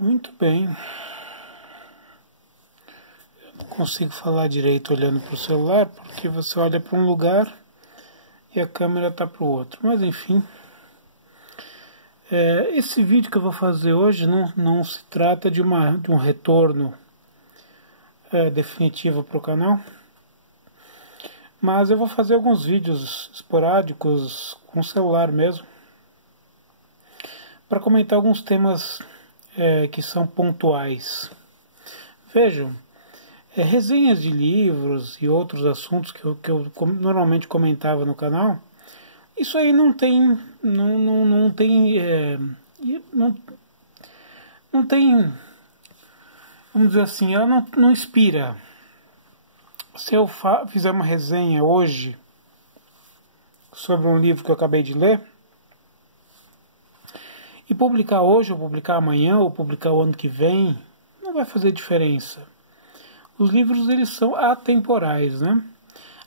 Muito bem. Eu não consigo falar direito olhando para o celular, porque você olha para um lugar e a câmera está para o outro. Mas enfim, esse vídeo que eu vou fazer hoje não se trata de um retorno definitivo para o canal. Mas eu vou fazer alguns vídeos esporádicos com o celular mesmo, para comentar alguns temas que são pontuais. Vejam, resenhas de livros e outros assuntos que eu normalmente comentava no canal, isso aí não tem, vamos dizer assim, ela não inspira. Se eu fizer uma resenha hoje sobre um livro que eu acabei de ler, e publicar hoje, ou publicar amanhã, ou publicar o ano que vem, não vai fazer diferença. Os livros, eles são atemporais, né?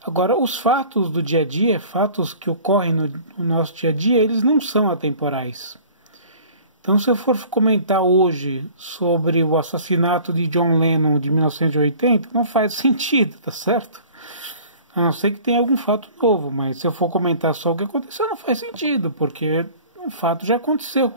Agora, os fatos do dia a dia, fatos que ocorrem no nosso dia a dia, eles não são atemporais. Então, se eu for comentar hoje sobre o assassinato de John Lennon de 1980, não faz sentido, tá certo? A não ser que tenha algum fato novo, mas se eu for comentar só o que aconteceu, não faz sentido, porque o fato já aconteceu.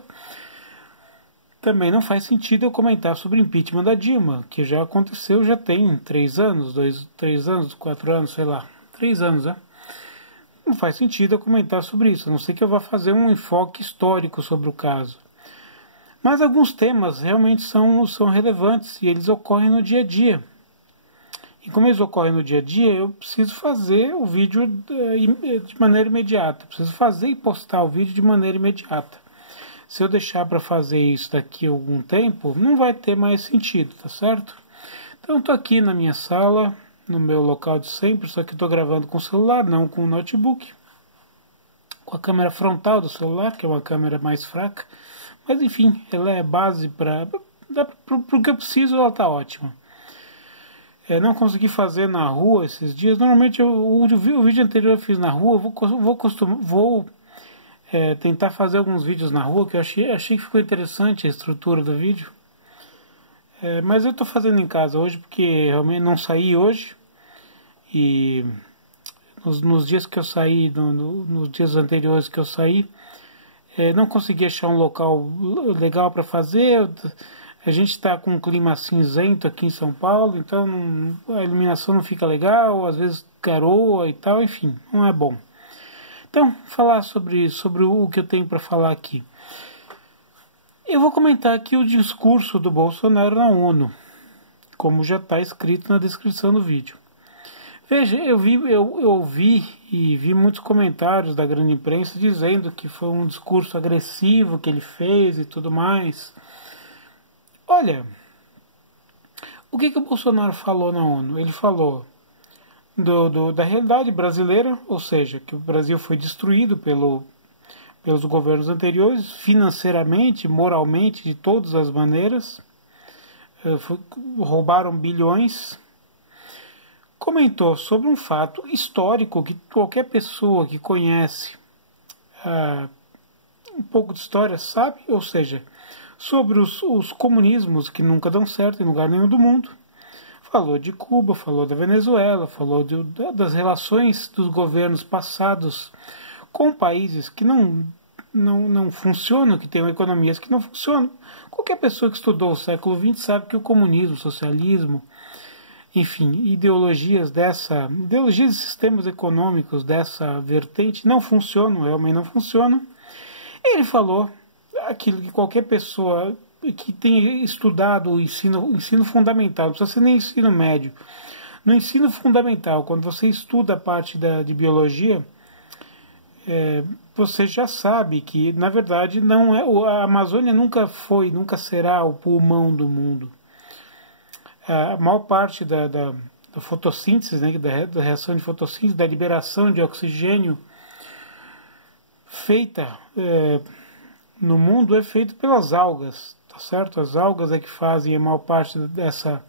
Também não faz sentido eu comentar sobre o impeachment da Dilma, que já aconteceu, já tem 3 anos, 3 anos, 4 anos, sei lá, 3 anos, né? Não faz sentido eu comentar sobre isso, a não ser que eu vá fazer um enfoque histórico sobre o caso. Mas alguns temas realmente são relevantes e eles ocorrem no dia a dia. E como eles ocorrem no dia a dia, eu preciso fazer o vídeo de maneira imediata. Preciso fazer e postar o vídeo de maneira imediata. Se eu deixar para fazer isso daqui a algum tempo, não vai ter mais sentido, tá certo? Então estou aqui na minha sala, no meu local de sempre, só que estou gravando com o celular, não com o notebook. Com a câmera frontal do celular, que é uma câmera mais fraca. Mas enfim, ela é base para o que eu preciso, ela está ótima. Não consegui fazer na rua esses dias. Normalmente o vídeo anterior eu fiz na rua. Vou tentar fazer alguns vídeos na rua, que eu achei que ficou interessante a estrutura do vídeo. Mas eu estou fazendo em casa hoje, porque realmente não saí hoje. E nos dias que eu saí, nos dias anteriores que eu saí, não consegui achar um local legal para fazer. A gente está com um clima cinzento aqui em São Paulo, então a iluminação não fica legal, às vezes garoa e tal, enfim, não é bom. Então, falar sobre o que eu tenho para falar aqui. Eu vou comentar aqui o discurso do Bolsonaro na ONU, como já está escrito na descrição do vídeo. Veja, eu ouvi e vi muitos comentários da grande imprensa dizendo que foi um discurso agressivo que ele fez e tudo mais. Olha, o que o Bolsonaro falou na ONU? Ele falou da realidade brasileira, ou seja, que o Brasil foi destruído pelos governos anteriores, financeiramente, moralmente, de todas as maneiras, roubaram bilhões. Comentou sobre um fato histórico que qualquer pessoa que conhece um pouco de história sabe, ou seja, sobre os comunismos que nunca dão certo em lugar nenhum do mundo. Falou de Cuba, falou da Venezuela, falou das relações dos governos passados com países que não funcionam, que têm economias que não funcionam. Qualquer pessoa que estudou o século XX sabe que o comunismo, o socialismo, enfim, ideologias e sistemas econômicos dessa vertente não funcionam, realmente não funcionam. Ele falou aquilo que qualquer pessoa que tenha estudado o ensino fundamental, não precisa ser nem ensino médio, no ensino fundamental, quando você estuda a parte de biologia, você já sabe que, na verdade, não a Amazônia nunca será o pulmão do mundo. A maior parte da fotossíntese, né, da reação de fotossíntese, da liberação de oxigênio feita no mundo é feita pelas algas, tá certo? As algas é que fazem a maior parte dessa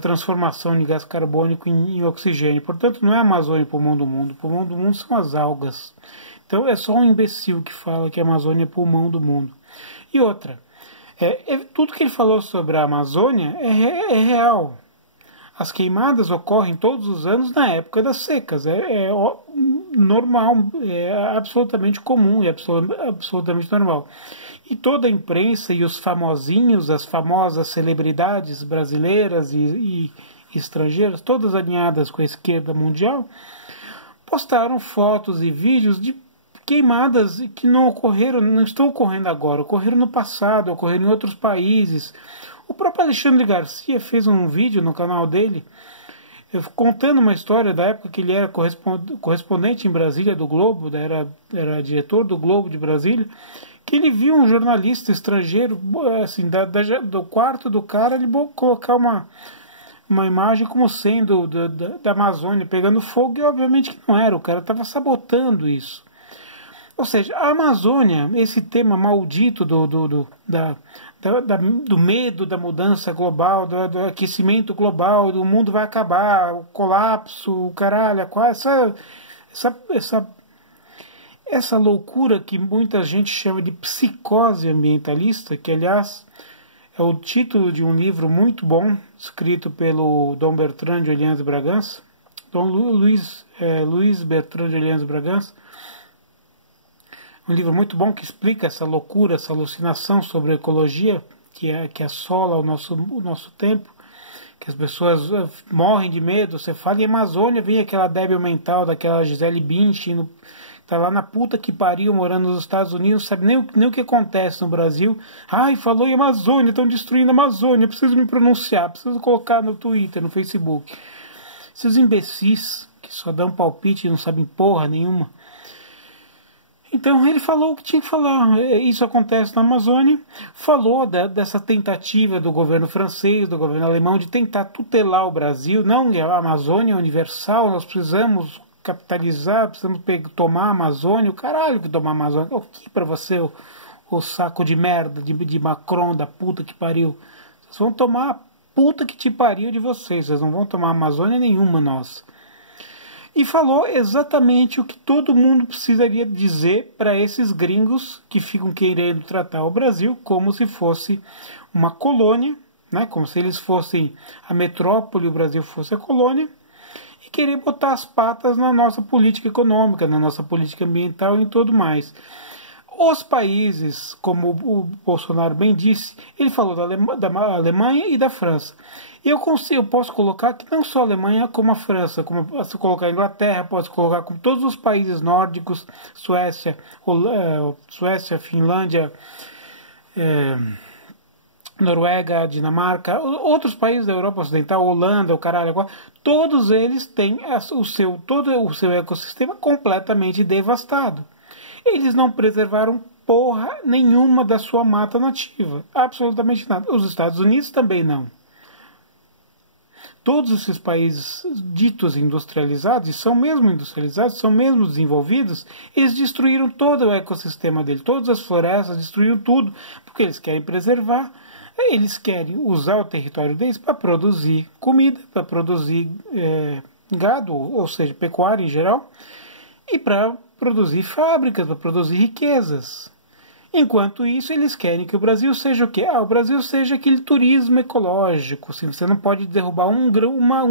transformação de gás carbônico em oxigênio. Portanto, não é a Amazônia o pulmão do mundo. O pulmão do mundo são as algas. Então, é só um imbecil que fala que a Amazônia é pulmão do mundo. E outra, Tudo que ele falou sobre a Amazônia é real. As queimadas ocorrem todos os anos na época das secas. Normal, é absolutamente comum e absolutamente normal. E toda a imprensa e os famosinhos, as famosas celebridades brasileiras e estrangeiras, todas alinhadas com a esquerda mundial, postaram fotos e vídeos de queimadas que não ocorreram, não estão ocorrendo agora, ocorreram no passado, ocorreram em outros países. O próprio Alexandre Garcia fez um vídeo no canal dele contando uma história da época que ele era correspondente em Brasília do Globo, era diretor do Globo de Brasília, que ele viu um jornalista estrangeiro, assim, do quarto do cara, ele colocar uma imagem como sendo da Amazônia pegando fogo, e obviamente que não era, o cara estava sabotando isso. Ou seja, a Amazônia, esse tema maldito do medo da mudança global, do aquecimento global, do mundo vai acabar, o colapso, o caralho, essa loucura que muita gente chama de psicose ambientalista, que aliás é o título de um livro muito bom, escrito pelo Dom Bertrand de Orleans Bragança, Dom Luiz Bertrand de Orleans Bragança, um livro muito bom que explica essa loucura, essa alucinação sobre a ecologia que assola o nosso tempo, que as pessoas morrem de medo. Você fala em Amazônia, vem aquela débil mental daquela Gisele Bündchen, tá lá na puta que pariu, morando nos Estados Unidos, não sabe nem o que acontece no Brasil. Ai, falou em Amazônia, estão destruindo a Amazônia, preciso me pronunciar, preciso colocar no Twitter, no Facebook. Esses imbecis que só dão palpite e não sabem porra nenhuma. Então ele falou o que tinha que falar. Isso acontece na Amazônia. Falou dessa tentativa do governo francês, do governo alemão, de tentar tutelar o Brasil. Não, a Amazônia é universal, nós precisamos capitalizar, precisamos tomar a Amazônia. O caralho que tomar a Amazônia. O que pra você, o saco de merda de Macron, da puta que pariu? Vocês vão tomar a puta que te pariu de vocês. Vocês não vão tomar a Amazônia nenhuma nossa. E falou exatamente o que todo mundo precisaria dizer para esses gringos que ficam querendo tratar o Brasil como se fosse uma colônia, né? Como se eles fossem a metrópole e o Brasil fosse a colônia, e querer botar as patas na nossa política econômica, na nossa política ambiental e em tudo mais. Os países, como o Bolsonaro bem disse, ele falou da Alemanha e da França. Eu posso colocar que não só a Alemanha, como a França, como posso colocar a Inglaterra, posso colocar como todos os países nórdicos, Suécia, Finlândia, Noruega, Dinamarca, outros países da Europa Ocidental, Holanda, o caralho, todos eles têm todo o seu ecossistema completamente devastado. Eles não preservaram porra nenhuma da sua mata nativa. Absolutamente nada. Os Estados Unidos também não. Todos esses países ditos industrializados, e são mesmo industrializados, são mesmo desenvolvidos, eles destruíram todo o ecossistema dele, todas as florestas, destruíram tudo, porque eles querem preservar, eles querem usar o território deles para produzir comida, para produzir gado, ou seja, pecuária em geral, e para produzir fábricas, para produzir riquezas. Enquanto isso, eles querem que o Brasil seja o quê? O Brasil seja aquele turismo ecológico. Assim, você não pode derrubar um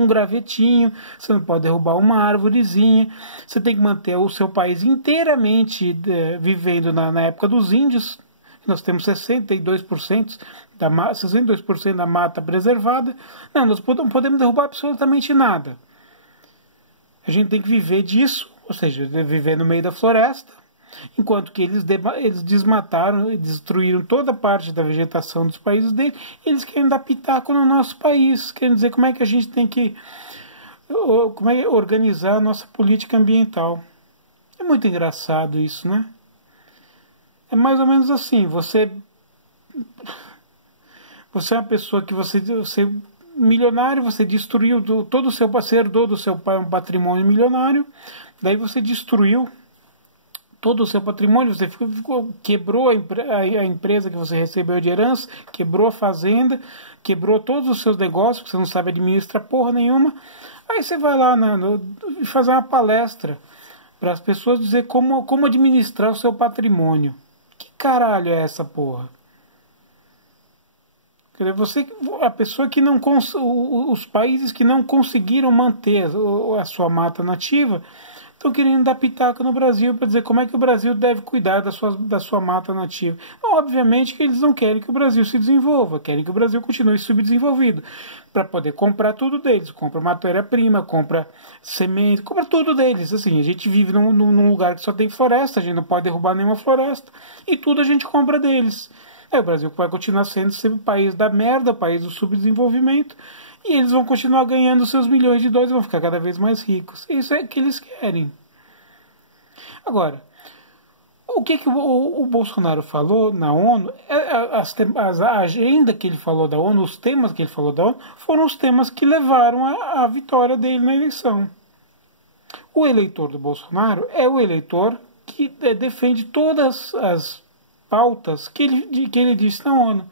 gravetinho, você não pode derrubar uma árvorezinha, você tem que manter o seu país inteiramente vivendo na época dos índios. Nós temos 62% da mata preservada. Não, nós não podemos derrubar absolutamente nada. A gente tem que viver disso, ou seja, viver no meio da floresta, enquanto que eles desmataram e destruíram toda parte da vegetação dos países deles. Eles querem dar pitaco no nosso país, querem dizer como é que a gente tem que organizar a nossa política ambiental. É muito engraçado isso, né? É mais ou menos assim, você é uma pessoa que você milionário, você destruiu todo o seu parceiro, herdou do seu pai um patrimônio milionário, daí você destruiu todo o seu patrimônio, você quebrou a empresa que você recebeu de herança, quebrou a fazenda, quebrou todos os seus negócios, que você não sabe administrar porra nenhuma. Aí você vai lá fazer uma palestra para as pessoas dizer como administrar o seu patrimônio. Que caralho é essa porra? Quer dizer, a pessoa que não os países que não conseguiram manter a sua mata nativa estão querendo dar pitaco no Brasil para dizer como é que o Brasil deve cuidar da sua mata nativa. Obviamente que eles não querem que o Brasil se desenvolva, querem que o Brasil continue subdesenvolvido, para poder comprar tudo deles, compra matéria-prima, compra semente, compra tudo deles. Assim, a gente vive num lugar que só tem floresta, a gente não pode derrubar nenhuma floresta, e tudo a gente compra deles. O Brasil vai continuar sendo sempre o país da merda, o país do subdesenvolvimento, e eles vão continuar ganhando seus milhões de dólares e vão ficar cada vez mais ricos. Isso é o que eles querem. Agora, o que o Bolsonaro falou na ONU, a agenda que ele falou da ONU, os temas que ele falou da ONU, foram os temas que levaram à vitória dele na eleição. O eleitor do Bolsonaro é o eleitor que defende todas as pautas que ele disse na ONU.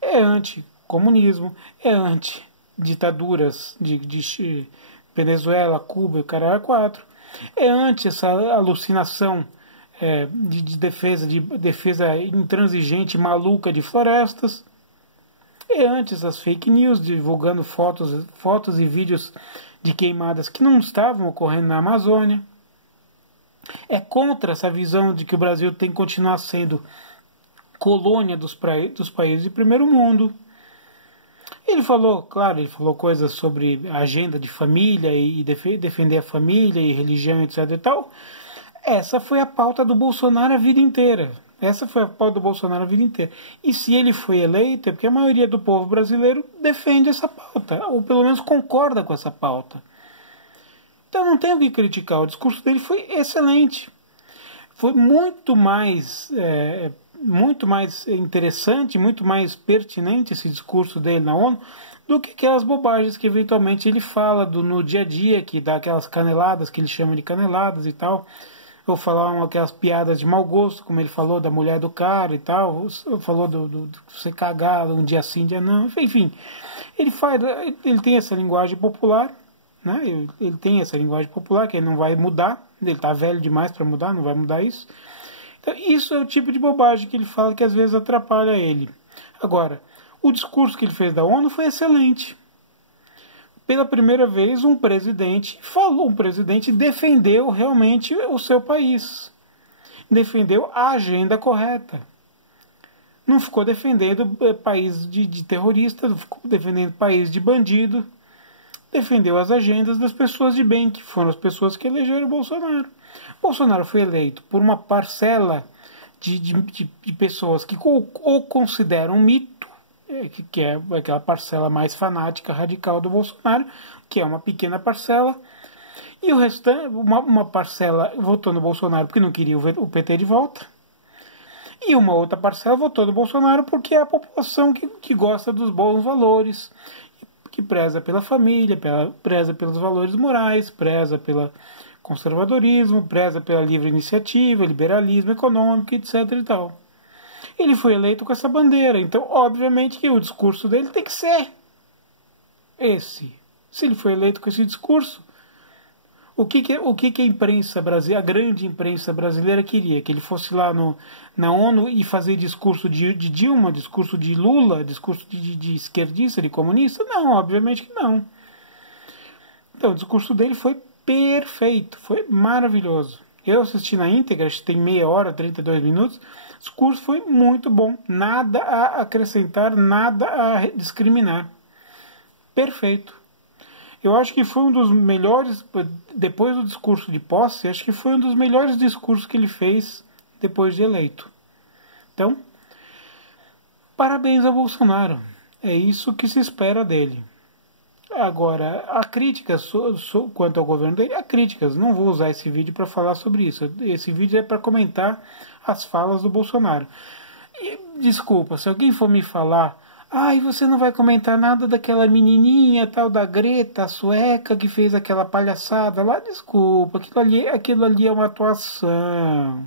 É anti-comunismo, é anti-ditaduras de Venezuela, Cuba e o caralho 4, é anti essa alucinação de defesa intransigente, maluca de florestas, é anti essas fake news, divulgando fotos e vídeos de queimadas que não estavam ocorrendo na Amazônia, é contra essa visão de que o Brasil tem que continuar sendo colônia dos países de primeiro mundo. Ele falou coisas sobre a agenda de família e defender a família e religião, etc. e tal. Essa foi a pauta do Bolsonaro a vida inteira. E se ele foi eleito, é porque a maioria do povo brasileiro defende essa pauta, ou pelo menos concorda com essa pauta. Então não tem o que criticar. O discurso dele foi excelente. Foi muito mais interessante, muito mais pertinente esse discurso dele na ONU do que aquelas bobagens que eventualmente ele fala no dia a dia, que dá aquelas caneladas que ele chama de caneladas e tal, ou falar aquelas piadas de mau gosto, como ele falou da mulher do cara e tal, ou falou do você cagar um dia sim, um dia não, enfim, ele tem essa linguagem popular, né? Ele tem essa linguagem popular que ele não vai mudar, ele está velho demais para mudar, não vai mudar isso. Então, isso é o tipo de bobagem que ele fala que às vezes atrapalha ele. Agora, o discurso que ele fez da ONU foi excelente. Pela primeira vez, um presidente defendeu realmente o seu país. Defendeu a agenda correta. Não ficou defendendo país de terrorista, não ficou defendendo país de bandido. Defendeu as agendas das pessoas de bem, que foram as pessoas que elegeram o Bolsonaro. Bolsonaro foi eleito por uma parcela de pessoas que o consideram um mito, que é aquela parcela mais fanática, radical do Bolsonaro, que é uma pequena parcela, e o restante, uma parcela votou no Bolsonaro porque não queria o PT de volta, e uma outra parcela votou no Bolsonaro porque é a população que gosta dos bons valores, que preza pela família, preza pelos valores morais, preza pelo conservadorismo, preza pela livre iniciativa, liberalismo econômico, etc. e tal. Ele foi eleito com essa bandeira, então obviamente que o discurso dele tem que ser esse. Se ele foi eleito com esse discurso, o que a imprensa brasileira, a grande imprensa brasileira queria? Que ele fosse lá na ONU e fazer discurso de Dilma, discurso de Lula, discurso de esquerdista, de comunista? Não, obviamente que não. Então o discurso dele foi perfeito, foi maravilhoso. Eu assisti na íntegra, acho que tem meia hora, 32 minutos. O discurso foi muito bom, nada a acrescentar, nada a discriminar. Perfeito. Eu acho que foi um dos melhores, depois do discurso de posse, acho que foi um dos melhores discursos que ele fez depois de eleito. Então, parabéns ao Bolsonaro. É isso que se espera dele. Agora, há críticas quanto ao governo dele, há críticas. Não vou usar esse vídeo para falar sobre isso. Esse vídeo é para comentar as falas do Bolsonaro. E, desculpa, se alguém for me falar, e você não vai comentar nada daquela menininha tal da Greta, a sueca, que fez aquela palhaçada lá, desculpa, aquilo ali é uma atuação.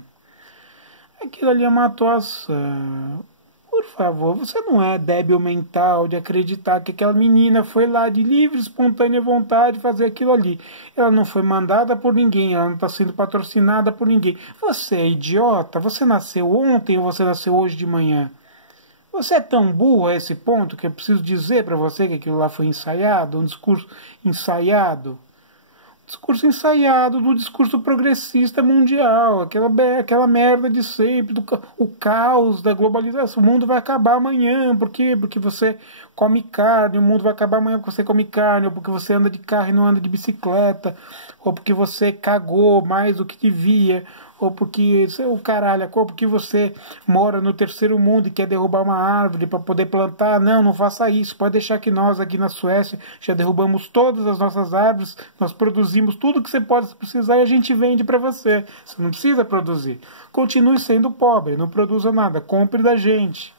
Aquilo ali é uma atuação. Por favor, você não é débil mental de acreditar que aquela menina foi lá de livre, espontânea vontade fazer aquilo ali. Ela não foi mandada por ninguém, ela não está sendo patrocinada por ninguém. Você é idiota? Você nasceu ontem ou você nasceu hoje de manhã? Você é tão burro a esse ponto que eu preciso dizer para você que aquilo lá foi ensaiado, um discurso ensaiado? Discurso ensaiado do discurso progressista mundial, aquela merda de sempre, o caos da globalização. O mundo vai acabar amanhã, por quê? Porque você come carne, o mundo vai acabar amanhã porque você come carne, ou porque você anda de carro e não anda de bicicleta, ou porque você cagou mais do que devia, ou porque o caralho, ou porque você mora no terceiro mundo e quer derrubar uma árvore para poder plantar. Não, não faça isso. Pode deixar que nós aqui na Suécia já derrubamos todas as nossas árvores, nós produzimos tudo que você pode precisar e a gente vende para você. Você não precisa produzir. Continue sendo pobre, não produza nada, compre da gente.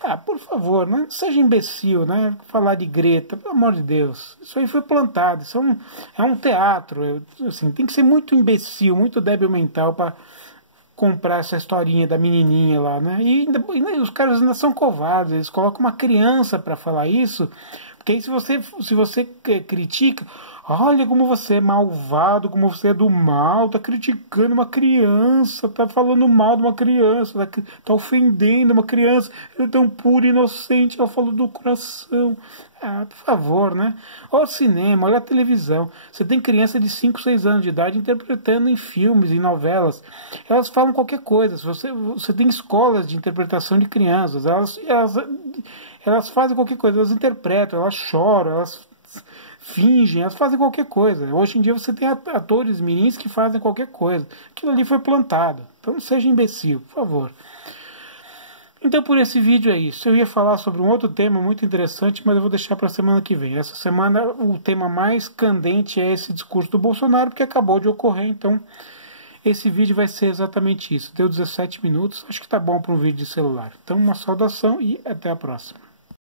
Ah, por favor, não seja imbecil, né? Falar de Greta, pelo amor de Deus. Isso aí foi plantado, isso é um teatro. Assim, tem que ser muito imbecil, muito débil mental para comprar essa historinha da menininha lá, né? E os caras ainda são covardes, eles colocam uma criança para falar isso, porque aí se você critica, olha como você é malvado, como você é do mal, tá criticando uma criança, tá falando mal de uma criança, tá ofendendo uma criança, ela é tão pura e inocente, ela falou do coração. Ah, por favor, né? Olha o cinema, olha a televisão. Você tem criança de 5, 6 anos de idade interpretando em filmes, em novelas. Elas falam qualquer coisa. Você tem escolas de interpretação de crianças. Elas fazem qualquer coisa, elas interpretam, elas choram, elas fingem, elas fazem qualquer coisa. Hoje em dia você tem atores mirins que fazem qualquer coisa. Aquilo ali foi plantado. Então não seja imbecil, por favor. Então por esse vídeo é isso. Eu ia falar sobre um outro tema muito interessante, mas eu vou deixar para a semana que vem. Essa semana o tema mais candente é esse discurso do Bolsonaro, porque acabou de ocorrer, então esse vídeo vai ser exatamente isso. Deu 17 minutos, acho que tá bom para um vídeo de celular. Então uma saudação e até a próxima.